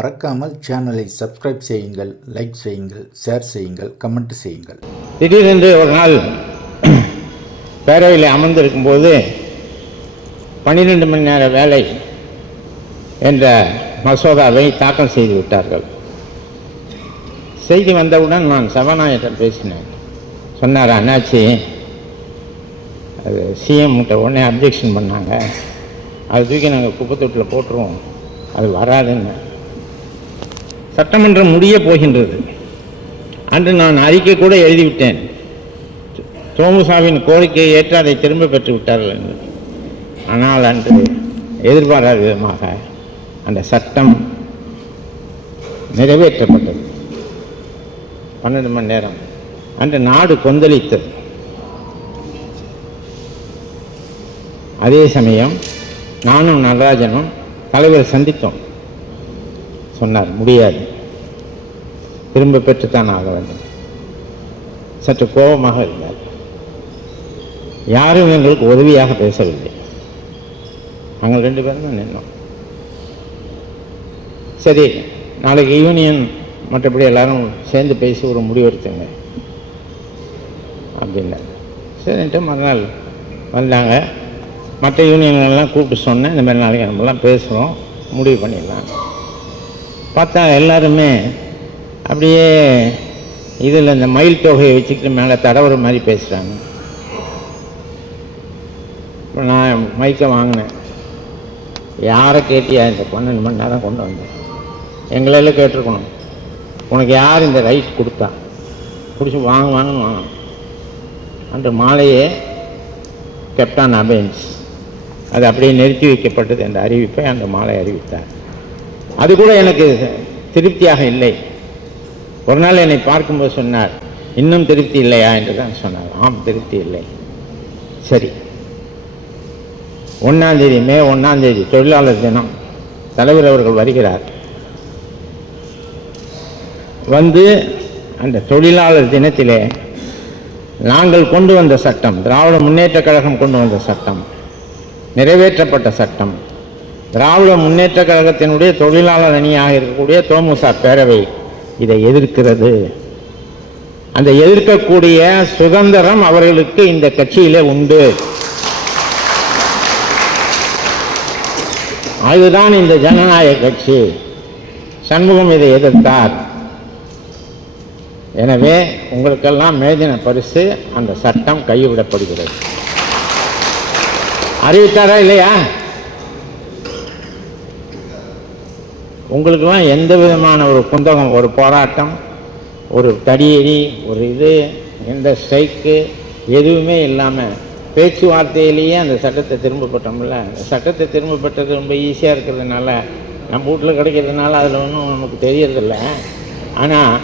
மறக்காமல் சேனலை சப்ஸ்கிரைப் செய்யுங்கள் லைக் செய்யுங்கள் ஷேர் செய்யுங்கள் கமெண்ட் செய்யுங்கள். திடீரென்று ஒரு நாள் பேரவையில் அமர்ந்திருக்கும்போது பன்னிரெண்டு மணி நேர வேலை என்ற மசோதாவை தாக்கல் செய்து விட்டார்கள். செய்தி வந்தவுடன் நான் சபாநாயகர் பேசினேன். சொன்னார் அண்ணாச்சி அது சிஎம் கிட்ட உடனே அப்ஜெக்ஷன் பண்ணாங்க. அது தூக்கி நாங்கள் குப்பத்தொட்டில் போட்டுருவோம். அது வராதுன்னு. சட்டமன்றம் முடிய போகின்றது. அன்று நான் அறிக்கை கூட எழுதிவிட்டேன். சோமுசாவின் கோரிக்கையை ஏற்று அதை திரும்ப பெற்று விட்டார்கள் என்று. ஆனால் அன்று எதிர்பாராத விதமாக அந்த சட்டம் நிறைவேற்றப்பட்டது. பன்னெண்டு மணி நேரம். அன்று நாடு கொந்தளித்தது. அதே சமயம் நானும் நடராஜனும் தலைவரை சந்தித்தோம். சொன்னார் முடியாது. திரும்ப பெற்றுத்தான் ஆக வேண்டும். சற்று கோபமாக இருந்தார். யாரும் எங்களுக்கு உதவியாக பேசவில்லை. நாங்கள் ரெண்டு பேரும் தான் நின்னோம். சரி நாளைக்கு யூனியன் மற்றபடி எல்லாரும் சேர்ந்து பேசி ஒரு முடிவெடுத்துங்க. அப்படின்னார். சரின்ட்டு மறுநாள் வந்தாங்க. மற்ற யூனியன்கள்லாம் கூப்பிட்டு சொன்னேன். இந்த மாதிரி நாளைக்கு நம்மலாம் பேசுகிறோம் முடிவு பண்ணிடலாம். பார்த்தா எல்லாருமே அப்படியே இதில் இந்த மயில் தொகையை வச்சுக்கிட்டு மேலே தடவுற மாதிரி பேசுகிறாங்க. இப்போ நான் மைக்கை வாங்கினேன். யாரை கேட்டியா இந்த பன்னெண்டு மணி நேரம் கொண்டு வந்தேன். எங்களெல்லாம் கேட்டிருக்கணும். உனக்கு யார் இந்த ரைஸ் கொடுத்தா? பிடிச்சி வாங்க வாங்கன்னு வாங்கணும் அந்த மாலையே கெப்டான் அபேன்ஸ் அது அப்படியே நிறுத்தி வைக்கப்பட்டது அந்த அறிவிப்பை அந்த மாலை அறிவித்தார். அது கூட எனக்கு திருப்தியாக இல்லை. ஒரு நாள் என்னை பார்க்கும்போது சொன்னார் இன்னும் திருப்தி இல்லையா? என்று தான் சொன்னார். ஆம் திருப்தி இல்லை. சரி. ஒன்றாந்தேதி மே ஒன்றாந்தேதி தொழிலாளர் தினம். தலைவர் அவர்கள் வருகிறார். வந்து அந்த தொழிலாளர் தினத்திலே நாங்கள் கொண்டு வந்த சட்டம் திராவிட முன்னேற்றக் கழகம் கொண்டு வந்த சட்டம் நிறைவேற்றப்பட்ட சட்டம் திராவிட முன்னேற்ற கழகத்தினுடைய தொழிலாளர் அணியாக இருக்கக்கூடிய தோமுசா பேரவை இதை எதிர்க்கிறது. அந்த எதிர்க்கக்கூடிய சுதந்திரம் அவர்களுக்கு இந்த கட்சியிலே உண்டு. அதுதான் இந்த ஜனநாயக கட்சி. சண்முகம் இதை எதிர்த்தார். எனவே உங்களுக்கெல்லாம் மேதின பரிசு அந்த சட்டம் கைவிடப்படுகிறது. அறிவித்தாரா இல்லையா? உங்களுக்கெல்லாம் எந்த விதமான ஒரு குந்தகம் ஒரு போராட்டம் ஒரு தடியடி ஒரு இது எந்த ஸ்ட்ரைக்கு எதுவுமே இல்லாமல் பேச்சுவார்த்தையிலேயே அந்த சட்டத்தை திரும்ப பெற்றோம்ல? அந்த சட்டத்தை திரும்ப பெற்றது ரொம்ப ஈஸியாக இருக்கிறதுனால நம்ம வீட்டில் கிடைக்கிறதுனால அதில் ஒன்றும் நமக்கு தெரியறதில்ல. ஆனால்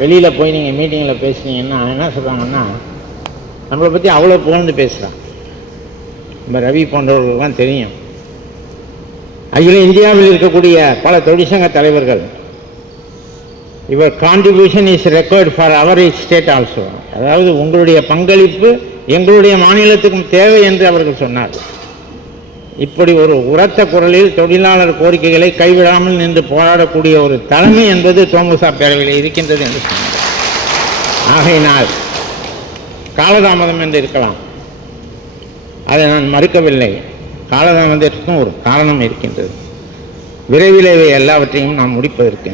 வெளியில் போய் நீங்கள் மீட்டிங்கில் பேசுனீங்கன்னா என்ன சொல்கிறாங்கன்னா நம்மளை பற்றி அவ்வளோ புகழ்ந்து பேசுகிறான் நம்ம ரவி போன்றவர்களுக்கெல்லாம் தெரியும். அகில இந்தியாவில் இருக்கக்கூடிய பல தொழிற்சங்க தலைவர்கள். இவர் contribution is record for our state also அதாவது உங்களுடைய பங்களிப்பு எங்களுடைய மாநிலத்துக்கும் தேவை என்று அவர்கள் சொன்னார். இப்படி ஒரு உரத்த குரலில் தொழிலாளர் கோரிக்கைகளை கைவிடாமல் நின்று போராடக்கூடிய ஒரு தலைமை என்பது தோமுசா பேரவையில் இருக்கின்றது என்று சொன்னார். ஆகையினால் காலதாமதம் என்று இருக்கலாம். அதை நான் மறுக்கவில்லை. காலதாமதத்திற்கும் ஒரு காரணம் இருக்கின்றது. விரைவில் இவை எல்லாவற்றையும் நாம் முடிப்பதற்கு